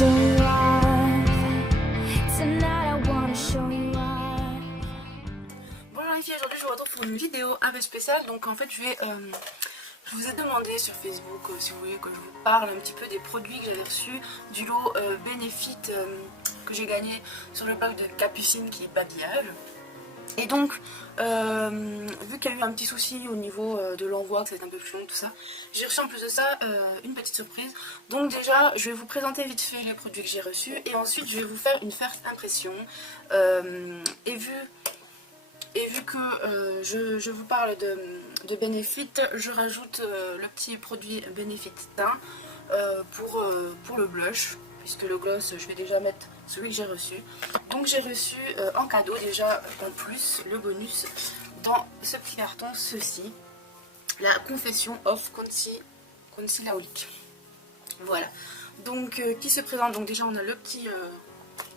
show you off. Tonight I wanna show you off. Bonjour les filles, aujourd'hui je vous retrouve pour une vidéo un peu spéciale. Donc en fait je vous ai demandé sur Facebook si vous voulez que je vous parle un petit peu des produits que j'avais reçus du lot Benefit que j'ai gagné sur le blog de Capucine qui est Babillage. Et donc, vu qu'il y a eu un petit souci au niveau de l'envoi, que c'est un peu plus long, tout ça, j'ai reçu en plus de ça une petite surprise. Donc déjà, je vais vous présenter vite fait les produits que j'ai reçus et ensuite je vais vous faire une first impression. Et vu que je vous parle de Benefit, je rajoute le petit produit Benefit teint pour le blush, puisque le gloss, je vais déjà mettre celui que j'ai reçu. Donc j'ai reçu en cadeau déjà en plus le bonus dans ce petit carton, ceci, la Confession of Concealaholic. Voilà, donc qui se présente, donc déjà on a le petit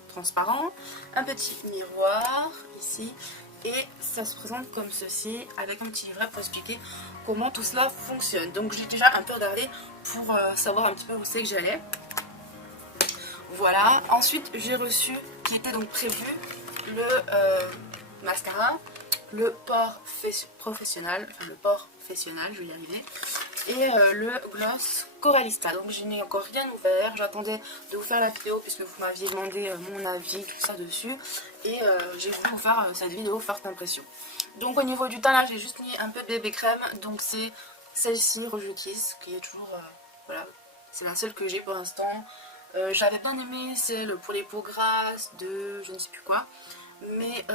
transparent, un petit miroir ici, et ça se présente comme ceci avec un petit livret pour expliquer comment tout cela fonctionne. Donc j'ai déjà un peu regardé pour savoir un petit peu où c'est que j'allais. Voilà, ensuite j'ai reçu, qui était donc prévu, le mascara, le port professionnel, enfin le port professionnel, je vais y arriver, et le gloss Coralista. Donc je n'ai encore rien ouvert, j'attendais de vous faire la vidéo puisque vous m'aviez demandé mon avis, tout ça dessus, et j'ai voulu vous faire cette vidéo forte impression. Donc au niveau du teint là j'ai juste mis un peu de bébé crème, donc c'est celle-ci Rose Kiss qui est toujours, voilà, c'est la seule que j'ai pour l'instant. J'avais bien aimé celle pour les peaux grasses de je ne sais plus quoi, mais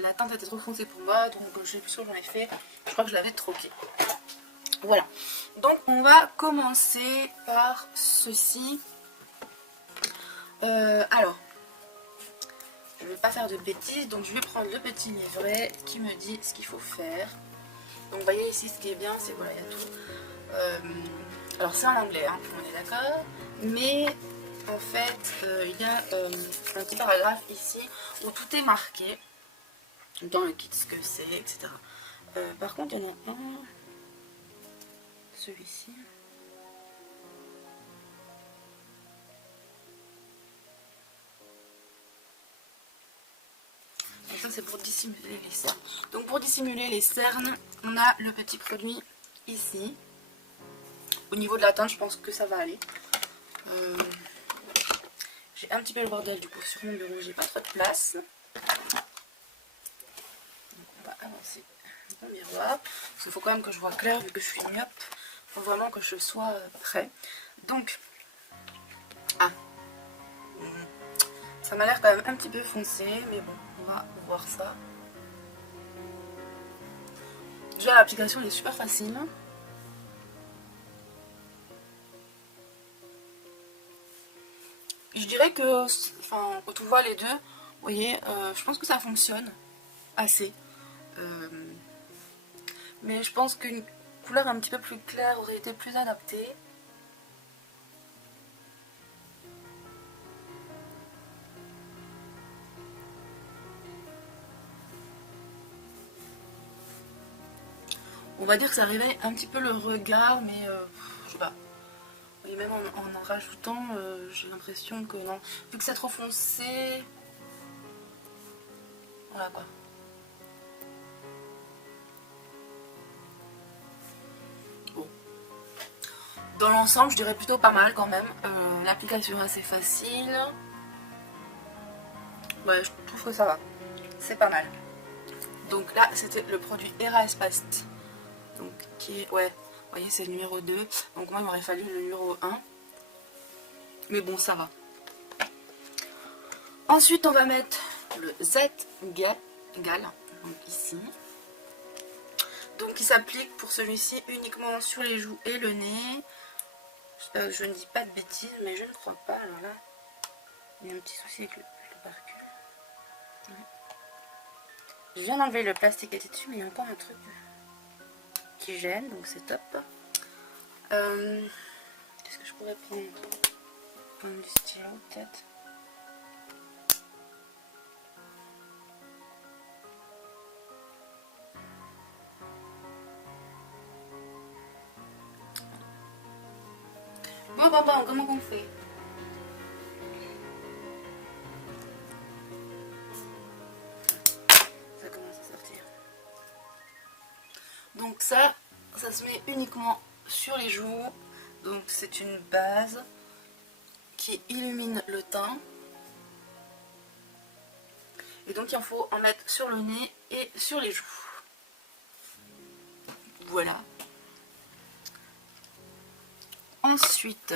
la teinte était trop foncée pour moi, donc je sais plus ce que j'en ai fait, je crois que je l'avais troquée. Voilà, donc on va commencer par ceci. Alors, je ne vais pas faire de bêtises, donc je vais prendre le petit livret qui me dit ce qu'il faut faire. Donc vous voyez ici ce qui est bien, c'est voilà, il y a tout. Alors c'est en anglais, hein, on est d'accord, mais en fait il y a un petit paragraphe ici où tout est marqué dans le kit ce que c'est, etc. Par contre il y en a un, celui-ci. Et ça c'est pour dissimuler les cernes. Donc pour dissimuler les cernes, on a le petit produit ici. Au niveau de la teinte, je pense que ça va aller. J'ai un petit peu le bordel du coup sur mon bureau, j'ai pas trop de place. Donc on va avancer mon miroir. Parce qu'il faut quand même que je vois clair vu que je suis myope. Il faut vraiment que je sois prêt. Donc, ça m'a l'air quand même un petit peu foncé, mais bon, on va voir ça. Déjà l'application elle est super facile. Je dirais que, enfin, quand on voit les deux, vous voyez, je pense que ça fonctionne assez. Mais je pense qu'une couleur un petit peu plus claire aurait été plus adaptée. On va dire que ça réveille un petit peu le regard, mais je sais pas. Et même en rajoutant, j'ai l'impression que non. Vu que c'est trop foncé, voilà quoi. Bon. Dans l'ensemble, je dirais plutôt pas mal quand même. L'application est assez facile. Ouais, je trouve que ça va. C'est pas mal. Donc là, c'était le produit Era Espace. Donc qui est, ouais, vous voyez, c'est le numéro 2. Donc moi, il m'aurait fallu le numéro 1. Mais bon, ça va. Ensuite, on va mettre le Z-Gal, donc ici. Donc il s'applique pour celui-ci uniquement sur les joues et le nez. J'espère que je ne dis pas de bêtises, mais je ne crois pas. Alors là, il y a un petit souci avec le parcule. Ouais. Je viens d'enlever le plastique qui était dessus, mais il y a encore un truc qui gêne, donc c'est top. Qu'est-ce que je pourrais prendre? Prendre du stylo peut-être. Bon, comment qu'on fait? ça se met uniquement sur les joues. Donc c'est une base qui illumine le teint. Et donc il faut en mettre sur le nez et sur les joues. Voilà. Ensuite,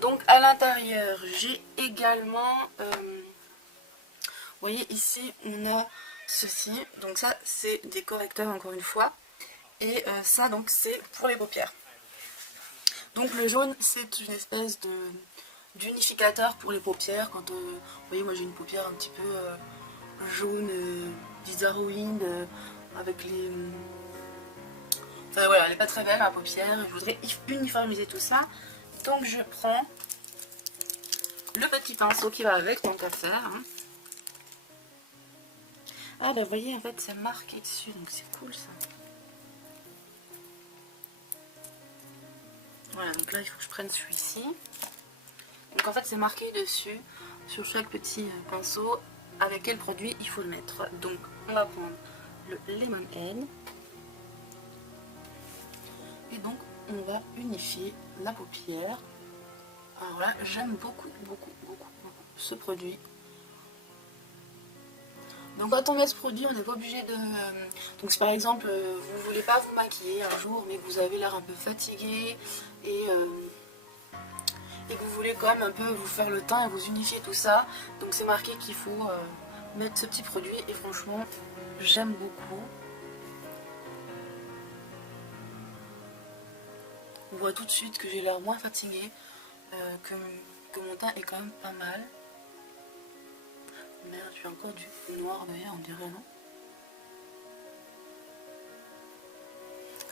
donc à l'intérieur, j'ai également, vous voyez ici, on a ceci. Donc ça, c'est des correcteurs encore une fois. Et ça, donc c'est pour les paupières. Donc le jaune, c'est une espèce d'unificateur pour les paupières. Quand, vous voyez, moi j'ai une paupière un petit peu jaune, bizarroïde, avec les... Enfin voilà, elle n'est pas très belle ma paupière, je voudrais uniformiser tout ça. Donc je prends le petit pinceau qui va avec, tant qu'à faire. Hein. Ah bah vous voyez, en fait c'est marqué dessus, donc c'est cool ça. Voilà, donc là il faut que je prenne celui-ci. Donc en fait c'est marqué dessus, sur chaque petit pinceau, avec quel produit il faut le mettre. Donc on va prendre le Lemonade. Et donc on va unifier la paupière. Alors là j'aime beaucoup ce produit. Donc quand on met ce produit, on n'est pas obligé de... Donc si par exemple vous ne voulez pas vous maquiller un jour mais que vous avez l'air un peu fatigué et que vous voulez quand même un peu vous faire le teint et vous unifier tout ça, donc c'est marqué qu'il faut mettre ce petit produit et franchement j'aime beaucoup. On voit tout de suite que j'ai l'air moins fatiguée, que mon teint est quand même pas mal. Merde, j'ai encore du noir derrière, on dirait, non?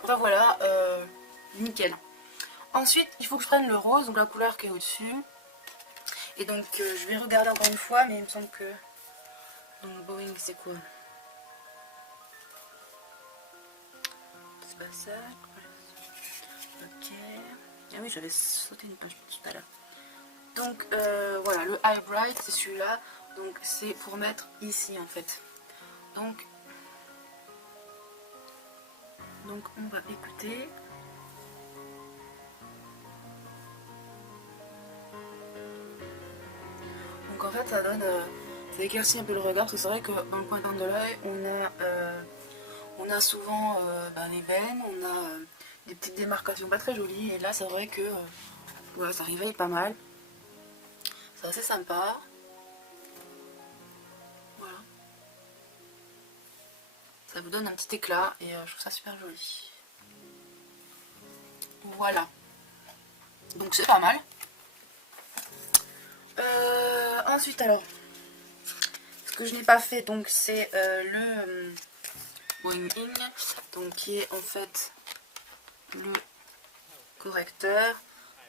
Enfin voilà, nickel. Ensuite, il faut que je prenne le rose, donc la couleur qui est au-dessus. Et donc, je vais regarder encore une fois, mais il me semble que... Donc, Boeing, c'est quoi? C'est pas ça. Ok. Ah oui, j'avais sauté une page tout à l'heure. Donc, voilà, le High Bright, c'est celui-là. Donc, c'est pour mettre ici, en fait. Donc, on va écouter. Donc en fait ça donne, ça éclaircit un peu le regard, parce que c'est vrai que dans le pointant de l'œil on a souvent les veines, on a des petites démarcations pas très jolies, et là c'est vrai que ouais, ça réveille pas mal, c'est assez sympa. Voilà, ça vous donne un petit éclat et je trouve ça super joli. Voilà, donc c'est pas mal. Ensuite alors, ce que je n'ai pas fait donc c'est le Boing In, donc qui est en fait le correcteur,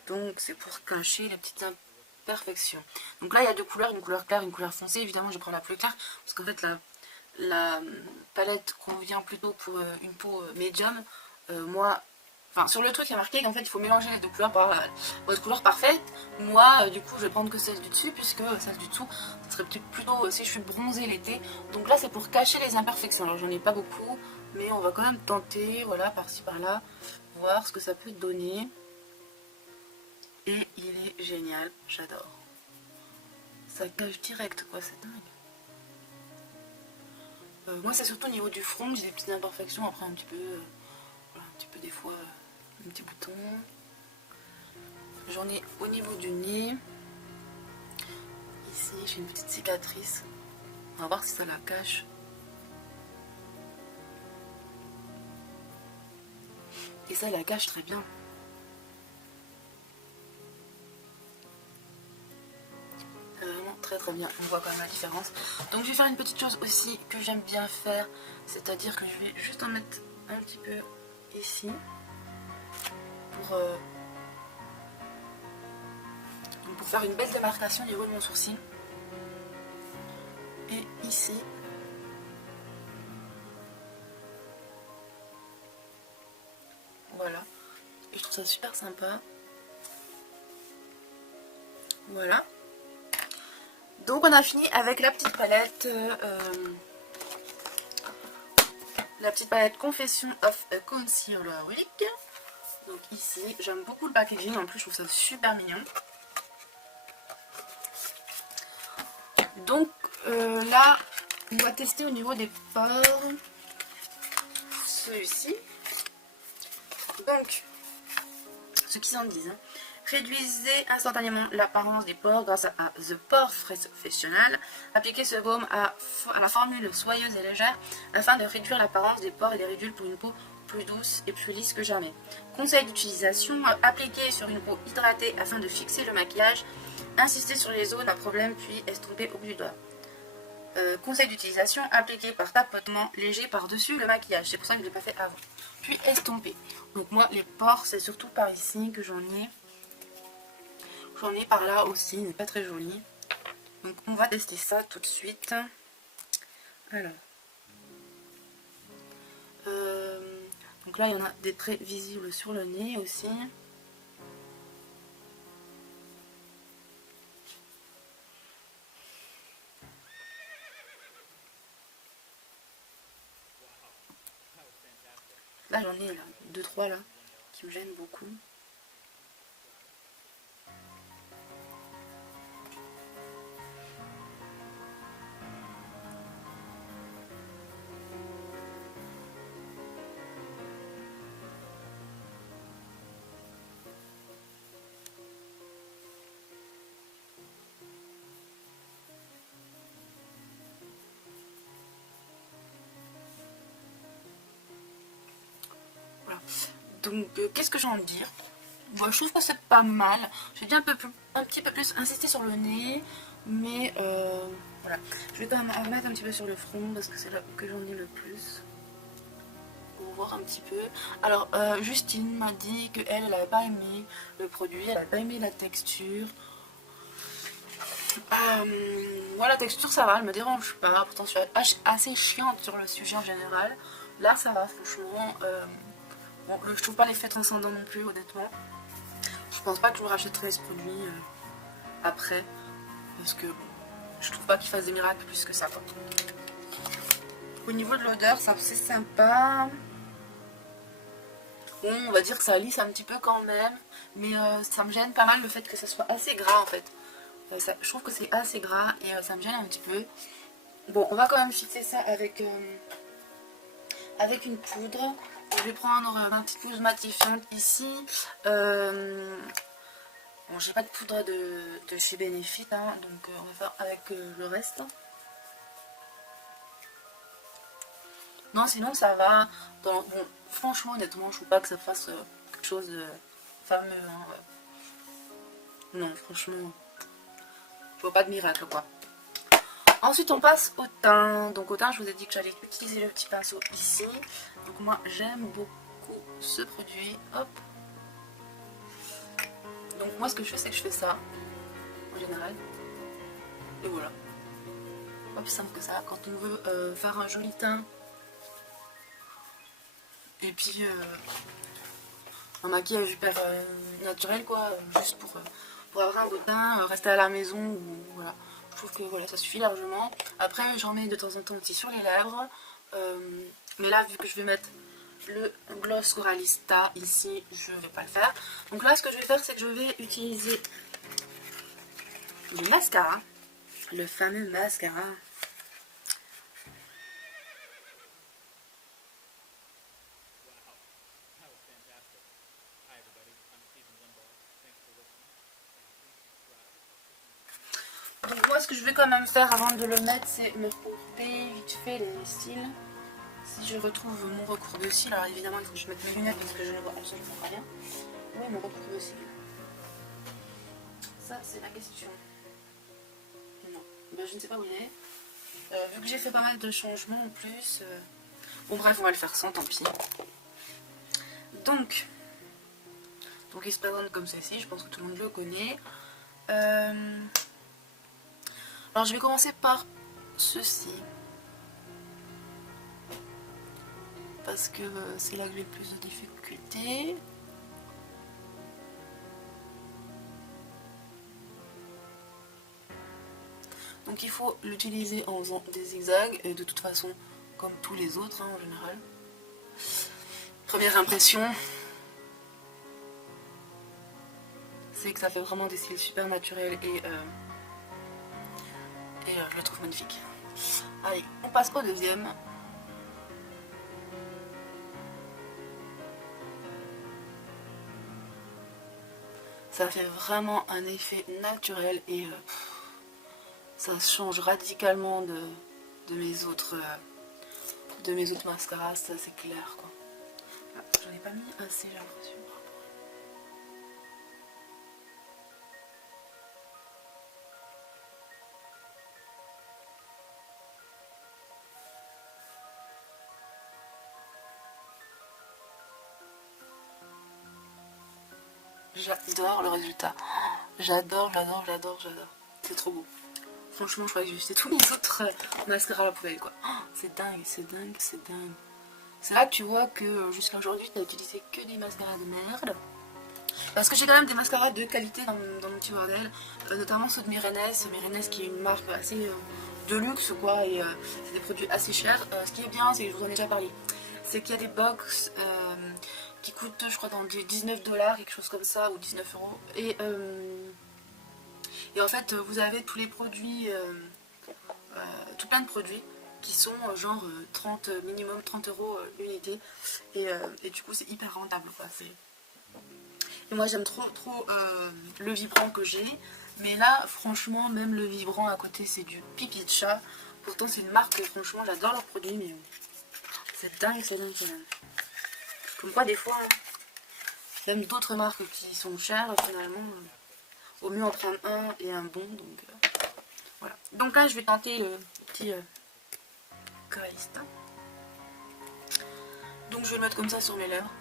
donc c'est pour cacher les petites imperfections. Donc là il y a deux couleurs, une couleur claire, une couleur foncée. Évidemment je vais prendre la plus claire parce qu'en fait la palette convient plutôt pour une peau médium. Moi, enfin sur le truc il y a marqué qu'en fait il faut mélanger les deux couleurs pour avoir votre couleur parfaite. Moi du coup je vais prendre que celle du dessus, puisque celle du dessous ça serait peut-être plutôt si je suis bronzée l'été. Donc là c'est pour cacher les imperfections. Alors j'en ai pas beaucoup, mais on va quand même tenter, voilà, par-ci par-là, voir ce que ça peut donner. Et il est génial, j'adore. Ça cache direct quoi, c'est dingue. Moi c'est surtout au niveau du front, j'ai des petites imperfections, après un petit peu, voilà, un petit peu des fois un petit bouton. J'en ai au niveau du nez. Ici j'ai une petite cicatrice. On va voir si ça la cache. Et ça la cache très bien. Vraiment très très bien, on voit quand même la différence. Donc je vais faire une petite chose aussi que j'aime bien faire, c'est-à-dire que je vais juste en mettre un petit peu ici pour faire une belle démarcation au niveau de mon sourcil. Et ici. Voilà. Et je trouve ça super sympa. Voilà. Donc on a fini avec la petite palette la petite palette Confession of a Concealer Week. Donc ici, j'aime beaucoup le packaging, en plus je trouve ça super mignon. Donc là, on va tester au niveau des pores celui-ci. Donc, ce qu'ils en disent, hein. Réduisez instantanément l'apparence des pores grâce à The Pore Professional. Appliquez ce baume à la formule soyeuse et légère afin de réduire l'apparence des pores et les réduire pour une peau plus douce et plus lisse que jamais. Conseil d'utilisation, appliquez sur une peau hydratée afin de fixer le maquillage. Insistez sur les zones à problème puis estompez au bout du doigt. Conseil d'utilisation, appliquez par tapotement léger par-dessus le maquillage. C'est pour ça que je ne l'ai pas fait avant. Puis estomper. Donc moi, les pores, c'est surtout par ici que j'en ai. J'en ai par là aussi, il n'est pas très joli. Donc on va tester ça tout de suite. Alors. Donc là, il y en a des traits visibles sur le nez aussi. Là, j'en ai 2-3 là, qui me gênent beaucoup. Donc qu'est-ce que j'ai envie de dire? Bon, je trouve que c'est pas mal. J'ai dit un petit peu plus insister sur le nez. Mais voilà. Je vais quand même en mettre un petit peu sur le front parce que c'est là que j'en ai le plus. Pour voir un petit peu. Alors Justine m'a dit qu'elle n'avait pas aimé le produit. Elle n'avait pas aimé la texture. Moi la texture ça va, elle me dérange pas. Pourtant je suis assez chiante sur le sujet en général. Là ça va franchement. Bon, je trouve pas l'effet transcendant non plus, honnêtement. Je pense pas que je me rachèterai ce produit après. Parce que bon, je trouve pas qu'il fasse des miracles plus que ça, quoi. Au niveau de l'odeur, c'est sympa. Bon, on va dire que ça lisse un petit peu quand même. Mais ça me gêne pas mal le fait que ça soit assez gras en fait. Je trouve que c'est assez gras et ça me gêne un petit peu. Bon, on va quand même fixer ça avec une poudre. Je vais prendre ma petite poudre matifiante ici. Bon, j'ai pas de poudre de chez Benefit, hein, donc on va faire avec le reste. Non, sinon ça va. Bon, franchement, honnêtement, je trouve pas que ça fasse quelque chose de fameux. Hein, ouais. Non, franchement, je vois pas de miracle, quoi. Ensuite, on passe au teint. Donc au teint, je vous ai dit que j'allais utiliser le petit pinceau ici. Donc moi, j'aime beaucoup ce produit. Hop. Donc moi, ce que je fais, c'est que je fais ça, en général. Et voilà. Pas plus simple que ça. Quand on veut faire un joli teint. Et puis, un maquillage hyper naturel, quoi. Juste pour avoir un beau teint, rester à la maison, ou voilà. Je trouve que voilà, ça suffit largement. Après, j'en mets de temps en temps aussi sur les lèvres. Mais là, vu que je vais mettre le gloss Coralista ici, je ne vais pas le faire. Donc là, ce que je vais faire, c'est que je vais utiliser le mascara. Le fameux mascara. Donc moi, ce que je vais quand même faire avant de le mettre, c'est me couper vite fait les cils. Si je retrouve mon recours de cils, alors évidemment il faut que je mette mes lunettes parce que je ne vois absolument rien. Oui, mon recours de cils. Ça, c'est la question. Non, ben, je ne sais pas où il est. Vu que j'ai fait pas mal de changements en plus. Bon bref, on va le faire sans, tant pis. Donc il se présente comme ceci, je pense que tout le monde le connaît. Alors je vais commencer par ceci. Parce que c'est là que j'ai le plus de difficultés. Donc il faut l'utiliser en faisant des zigzags. Et de toute façon, comme tous les autres hein, en général. Première impression, c'est que ça fait vraiment des cils super naturels et je le trouve magnifique. Allez, on passe au deuxième. Ça fait vraiment un effet naturel et ça change radicalement de mes autres mascaras, ça c'est clair quoi. Ah, j'en ai pas mis assez, j'ai l'impression. J'adore le résultat. J'adore. C'est trop beau. Franchement, je crois que j'ai jeté tous mes autres mascaras à la poubelle, quoi. Oh, c'est dingue. C'est là que tu vois que jusqu'à aujourd'hui, tu n'as utilisé que des mascaras de merde. Parce que j'ai quand même des mascaras de qualité dans mon petit bordel. Notamment ceux de Mirenes. Mirenes qui est une marque assez de luxe, quoi. Et c'est des produits assez chers. Ce qui est bien, c'est que je vous en ai déjà parlé. C'est qu'il y a des box qui coûtent, je crois, dans des 19 $, quelque chose comme ça, ou 19 €. Et en fait, vous avez tous les produits, tout plein de produits qui sont genre 30, minimum 30 € l'unité. Et du coup, c'est hyper rentable, quoi. Et moi, j'aime trop le vibrant que j'ai. Mais là, franchement, même le vibrant à côté, c'est du pipi de chat. Pourtant, c'est une marque que, franchement, j'adore leurs produits, mais c'est dingue. Comme quoi, des fois, même d'autres marques qui sont chères, finalement, au mieux en prendre un et un bon. Donc, voilà. Donc là, je vais tenter le petit Calista. Donc, je vais le mettre comme ça sur mes lèvres.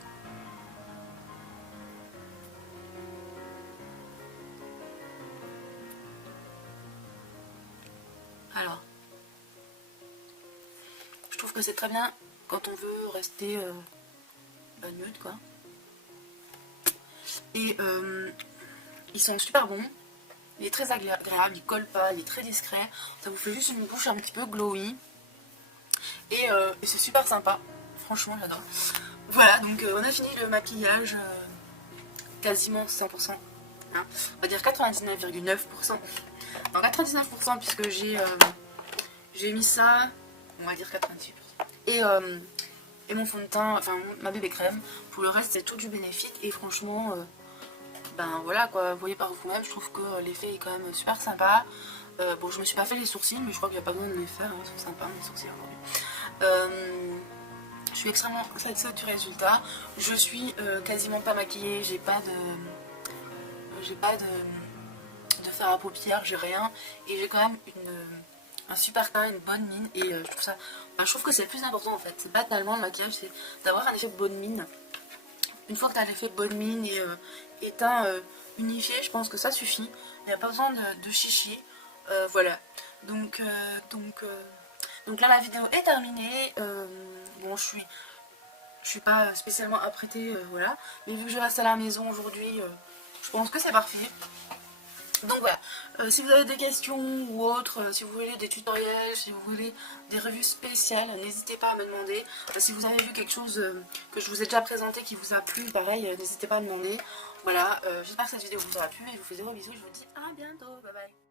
Alors, je trouve que c'est très bien quand on veut rester nude, quoi. Et ils sont super bons. Il est très agréable, il colle pas, il est très discret. Ça vous fait juste une bouche un petit peu glowy. Et c'est super sympa. Franchement, j'adore. Voilà, donc on a fini le maquillage quasiment 100%. Hein. On va dire 99,9%. Non, 99% puisque j'ai mis ça, on va dire 98%. Et mon fond de teint, enfin ma bébé crème. Pour le reste, c'est tout du Benefit. Et franchement, ben voilà quoi, vous voyez par vous-même, je trouve que l'effet est quand même super sympa. Bon, je me suis pas fait les sourcils, mais je crois qu'il n'y a pas besoin de les faire, hein, ils sont sympas mes sourcils aujourd'hui. Je suis extrêmement satisfaite du résultat. Je suis quasiment pas maquillée, j'ai pas de fard à paupières, j'ai rien. Et j'ai quand même un super teint, une bonne mine. Et je trouve que c'est le plus important en fait. C'est pas tellement le maquillage, c'est d'avoir un effet bonne mine. Une fois que tu as l'effet bonne mine et teint unifié, je pense que ça suffit. Il n'y a pas besoin de chichi. Voilà. Donc là ma vidéo est terminée. Bon, je suis pas spécialement apprêtée, voilà. Mais vu que je reste à la maison aujourd'hui, je pense que c'est parfait. Donc voilà, si vous avez des questions ou autres, si vous voulez des tutoriels, si vous voulez des revues spéciales, n'hésitez pas à me demander. Si vous avez vu quelque chose que je vous ai déjà présenté qui vous a plu, pareil, n'hésitez pas à me demander. Voilà, j'espère que cette vidéo vous aura plu et je vous fais des gros bisous, je vous dis à bientôt, bye bye.